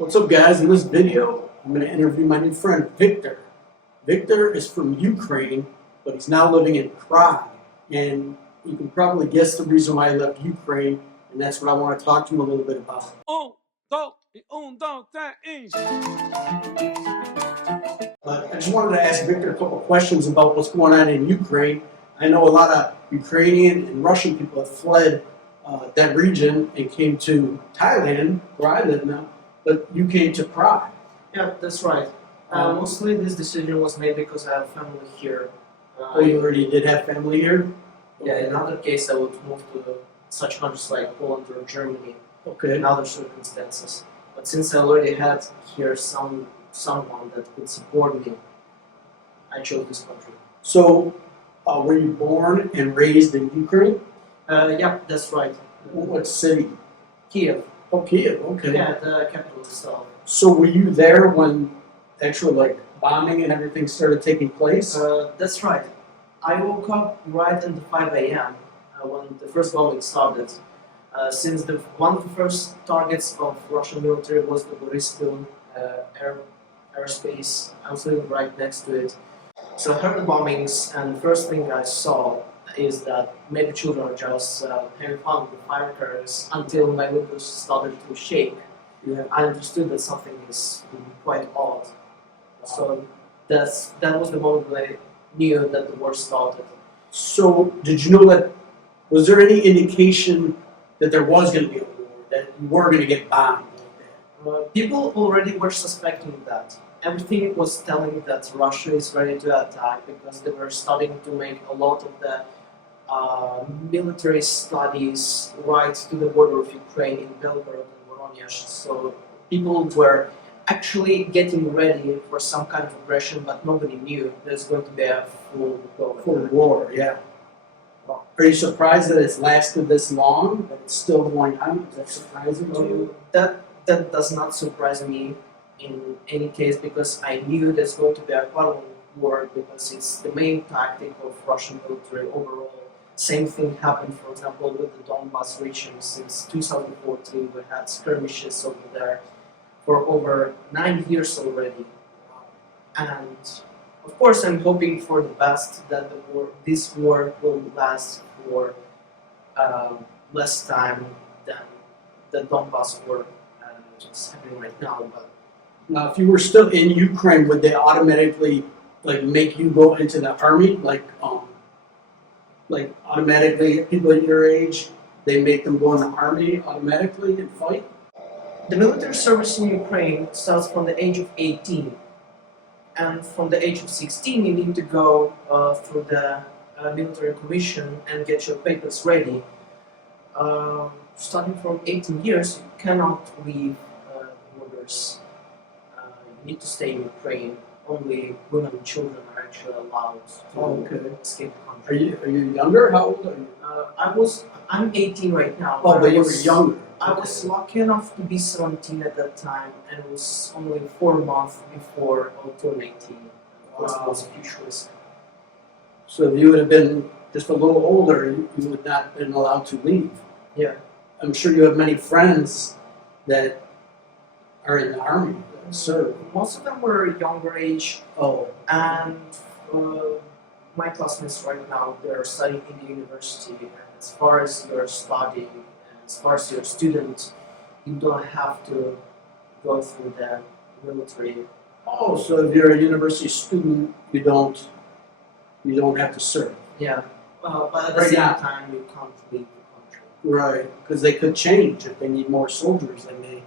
What's up, guys? In this video, I'm going to interview my new friend, Victor. Victor is from Ukraine, but he's now living in Prague. And you can probably guess the reason why he left Ukraine, and that's what I want to talk to him a little bit about. But I just wanted to ask Victor a couple of questions about what's going on in Ukraine. I know a lot of Ukrainian and Russian people have fled that region and came to Thailand, where I live now, but you came to Prague. Yeah, that's right. Mostly this decision was made because I have family here. Oh, you already did have family here? Yeah, in other case I would move to such countries like Poland or Germany Okay. in other circumstances. But since I already had here someone that could support me, I chose this country. So, were you born and raised in Ukraine? Yeah, that's right. What city? Kyiv. Oh, Kyiv, okay. Yeah, the capital itself. So were you there when actual bombing and everything started taking place? That's right. I woke up right at the 5 a.m. When the first bombing started. Since one of the first targets of Russian military was the Boryspil airspace, I was living right next to it. So I heard the bombings, and the first thing I saw is that maybe children are just having fun with the firecrackers until my windows started to shake. Yeah. I understood that something is quite odd. So that was the moment when I knew that the war started. So did you know that, was there any indication that there was going to be a war, that you were going to get bombed like that? People already were suspecting that. Everything was telling that Russia is ready to attack because they were starting to make a lot of the military studies right to the border of Ukraine in Belgorod and Voronezh. So people were actually getting ready for some kind of aggression, but nobody knew there's going to be a Full war, yeah. Are you surprised that it's lasted this long, that it's still going on? Is that surprising to you? That does not surprise me in any case, because I knew there's going to be a following war, because it's the main tactic of Russian military overall. Same thing happened, for example, with the Donbas region. Since 2014, we had skirmishes over there for over 9 years already. And of course, I'm hoping for the best, that this war will last for less time than the Donbas war is happening right now. But Now, if you were still in Ukraine, would they automatically make you go into the army? Like automatically, people at your age, they make them go in the army automatically and fight? the military service in Ukraine starts from the age of 18. And from the age of 16, you need to go through the military commission and get your papers ready. Starting from 18 years, you cannot leave borders. You need to stay in Ukraine. Only women and children are actually allowed to escape the country. Are you younger? How old are you? I'm 18 right now. Oh, but you were younger. I was lucky enough to be 17 at that time, and it was only 4 months before I turned 18. It was a huge risk. So if you would have been just a little older, you would not have been allowed to leave. Yeah. I'm sure you have many friends that are in the army that serve. Most of them were younger age, and my classmates right now, they're studying in the university. And as far as you're studying, and as far as you're a student, you don't have to go through the military. Oh, so if you're a university student, you don't have to serve. Yeah, but at the same time, you can't leave the country. Right, because they could change if they need more soldiers. They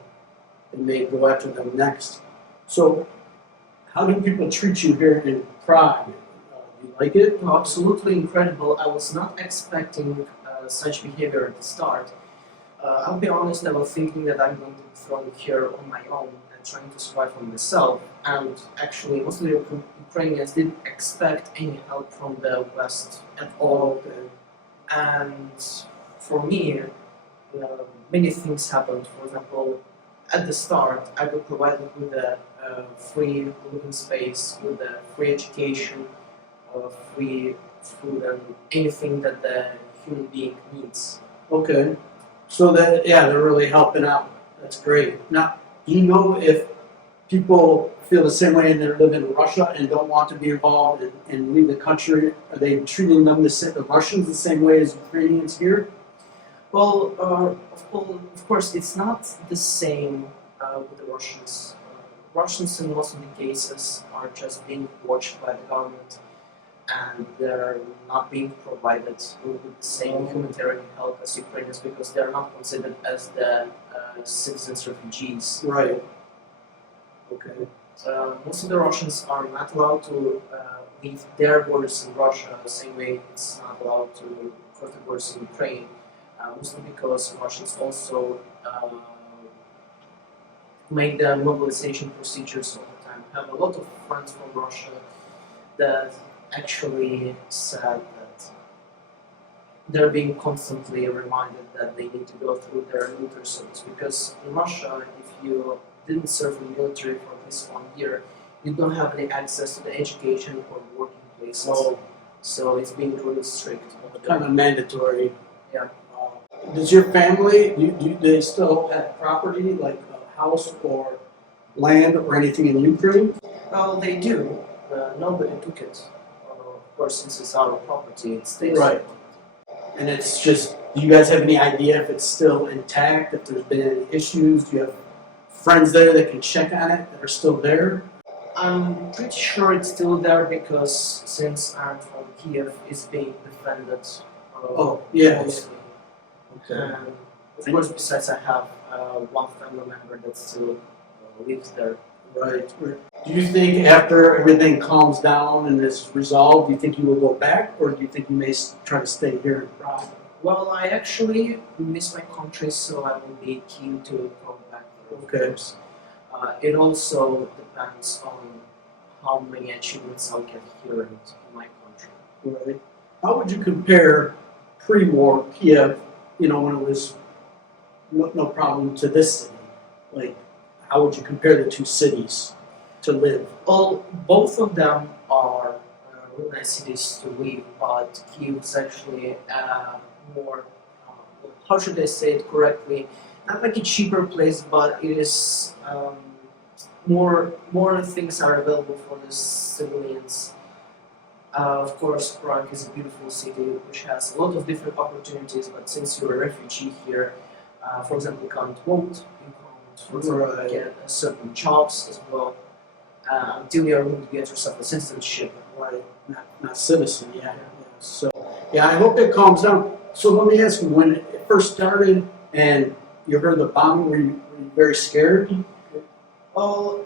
may go after them next. So, how do people treat you here in Prague? Do you like it? No, absolutely incredible. I was not expecting such behavior at the start. I'll be honest, I was thinking that I'm going to be thrown here on my own and trying to survive for myself. And actually, most of the Ukrainians didn't expect any help from the West at all. And for me, many things happened. For example, at the start, I was provided with a free living space, with a free education, free food, and anything that the human being needs. Okay. So they're really helping out. That's great. Now, Do you know if people feel the same way and they live in Russia and don't want to be involved and leave the country? Are they treating them the Russians the same way as Ukrainians here? Well, of course, it's not the same with the Russians. Russians, in most of the cases, are just being watched by the government, and they're not being provided with the same humanitarian help as Ukrainians because they're not considered as the citizens refugees. Right. Okay. Most of the Russians are not allowed to leave their borders in Russia the same way it's not allowed to cross the borders in Ukraine. Mostly because Russians also make the mobilization procedures all the time. I have a lot of friends from Russia that actually said that they're being constantly reminded that they need to go through their military service because in Russia, if you didn't serve in the military for at least 1 year, you don't have any access to the education or working places. So it's being really strict. Kind of mandatory. Yeah. Does your family, do they still have property, like a house or land or anything in Ukraine? Well, they do. Nobody took it. Of course, since it's our property, it stays. Right. And it's just, do you guys have any idea if it's still intact, if there's been any issues? Do you have friends there that can check on it that are still there? I'm pretty sure it's still there because since I'm from Kyiv, it's being defended. Yeah. Mostly. Okay. And of course, besides, I have one family member that still lives there. Right. Do you think after everything calms down and is resolved, do you think you will go back, or do you think you may try to stay here in Prague? Well, I actually miss my country, so I will be keen to come back there. Okay. It also depends on how many achievements I'll get here in my country. Right. How would you compare pre-war Kyiv, when it was no problem, to this city? Like, how would you compare the two cities to live? Well, both of them are really nice cities to live, but Kyiv is actually more, how should I say it correctly? Not like a cheaper place, but it is more things are available for the civilians. Of course, Prague is a beautiful city which has a lot of different opportunities, but since you're a refugee here, for example, you can't vote, you can't, for example, get certain jobs as well, until you're able to get yourself a citizenship. Right. Not citizen, yeah. So, yeah, I hope it calms down. So let me ask you, when it first started and you heard the bombing, were you very scared? Well,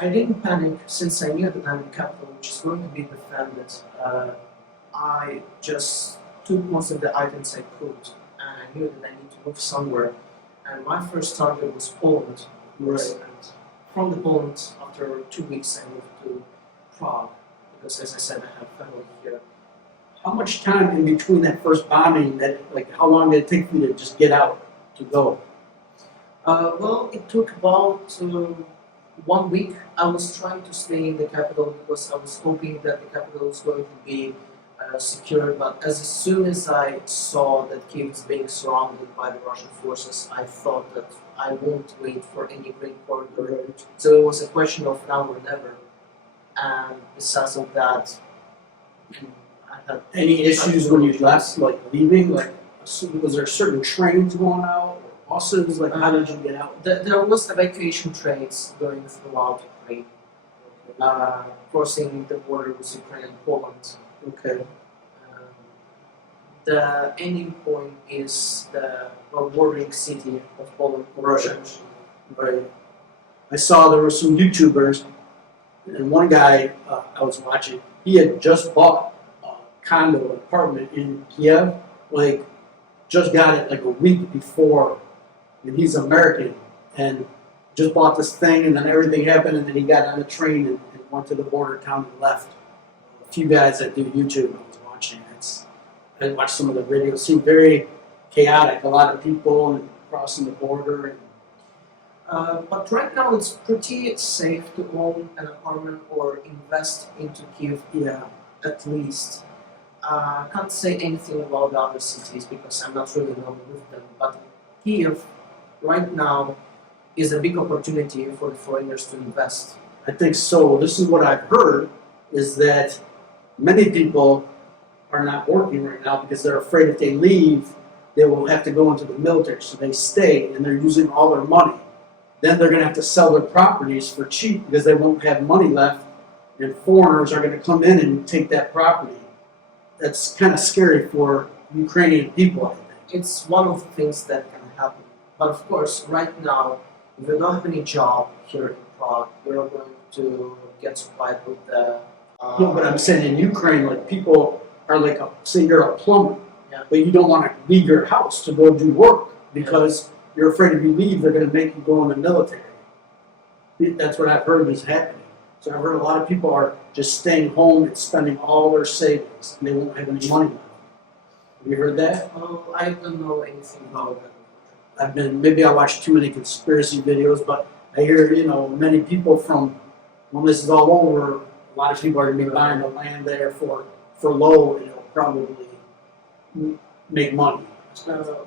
I didn't panic since I knew that I'm the capital, which is going to be defended. I just took most of the items I could, and I knew that I need to move somewhere. And my first target was Poland. Right. And from the Poland, after 2 weeks, I moved to Prague because, as I said, I have family here. How much time in between that first bombing, how long did it take you to just get out, to go? Well, it took about 1 week. I was trying to stay in the capital because I was hoping that the capital was going to be secured. But as soon as I saw that Kyiv is being surrounded by the Russian forces, I thought that I won't wait for any great corridor. So it was a question of now or never. And besides of that, I had Any issues when you left, like leaving? Like, was there certain trains going out? Buses? Like, how did you get out? There was evacuation trains going throughout Ukraine, crossing the border with Ukraine and Poland. Okay. The ending point is the bordering city of Poland, Russia. Right. I saw there were some YouTubers, and one guy I was watching, he had just bought a condo apartment in Kyiv, just got it like a week before. And he's American, and just bought this thing, and then everything happened, and then he got on a train and went to the border town and left. A few guys that do YouTube I was watching. I watched some of the videos. It seemed very chaotic. A lot of people and crossing the border. But right now it's pretty safe to own an apartment or invest into Kyiv, at least. I can't say anything about the other cities because I'm not really known with them, but Kyiv right now is a big opportunity for the foreigners to invest. I think so. This is what I've heard, is that many people are not working right now because they're afraid if they leave, they will have to go into the military. So they stay and they're using all their money. Then they're going to have to sell their properties for cheap because they won't have money left, and foreigners are going to come in and take that property. That's kind of scary for Ukrainian people, I think. It's one of the things that can happen. But of course, right now, if you don't have any job here in Prague, you're going to get supplied with the... No, but I'm saying in Ukraine, like people are like, say you're a plumber, Yeah. but you don't want to leave your house to go do work because you're afraid if you leave, they're going to make you go in the military. That's what I've heard is happening. So I've heard a lot of people are just staying home and spending all their savings, and they won't have any money left. Have you heard that? Oh, I don't know anything about that. Maybe I watch too many conspiracy videos, but I hear, many people from, when this is all over, a lot of people are going to be buying the land there for low, and it'll probably make money.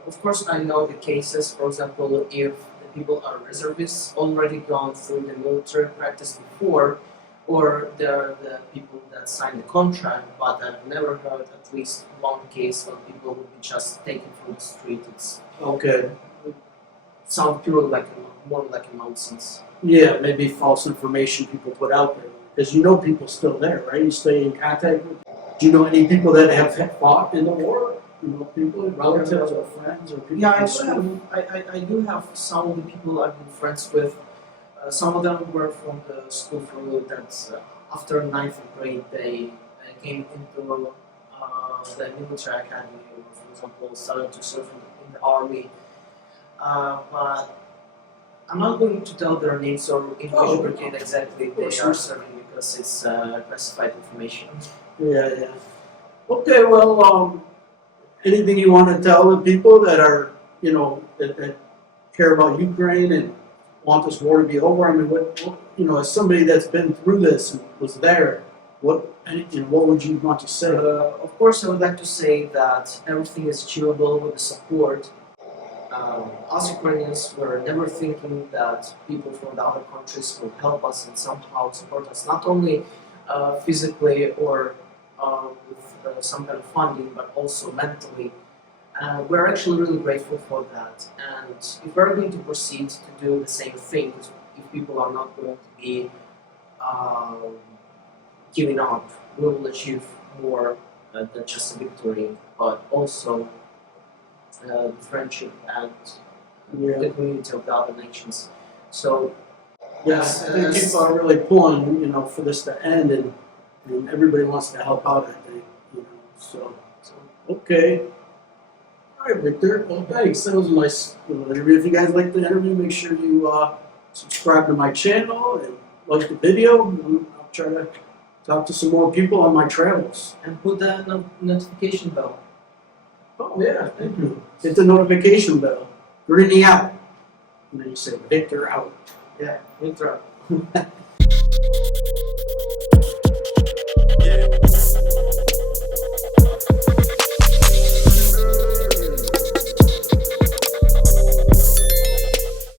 Of course, I know the cases, for example, if the people are reservists, already gone through the military practice before, or they're the people that signed the contract, but I've never heard at least one case when people would be just taken from the street. It's Okay. sounds purely more like a nonsense. Yeah, maybe false information people put out there. Because people still there, right? You stay in contact with. Do you know any people that have fought in the war? People, relatives or friends or people? Yeah, I do have some of the people I've been friends with. Some of them were from the school that after 9th grade they came into the military academy, or for example started to serve in the army. But I'm not going to tell their names or indicate exactly they are serving because it's classified information. Yeah. Okay, well, anything you want to tell the people that are, that care about Ukraine and want this war to be over? I mean, what as somebody that's been through this and was there, what would you want to say? Of course, I would like to say that everything is achievable with the support. Us Ukrainians were never thinking that people from the other countries will help us and somehow support us, not only physically or with some kind of funding, but also mentally. We're actually really grateful for that. And if we're going to proceed to do the same thing, if people are not going to be giving up, we will achieve more than just a victory, but also the friendship and the community of the other nations. So, yes, I think people are really pulling, for this to end, and everybody wants to help out, I think, so okay. All right, Victor. Well, thanks. That was a nice little interview. If you guys liked the interview, make sure you subscribe to my channel and like the video. I'll try to talk to some more people on my travels. and put the notification bell. Oh, yeah, thank you. Hit the notification bell. Greeny out. And then you say Victor out. Yeah, intro.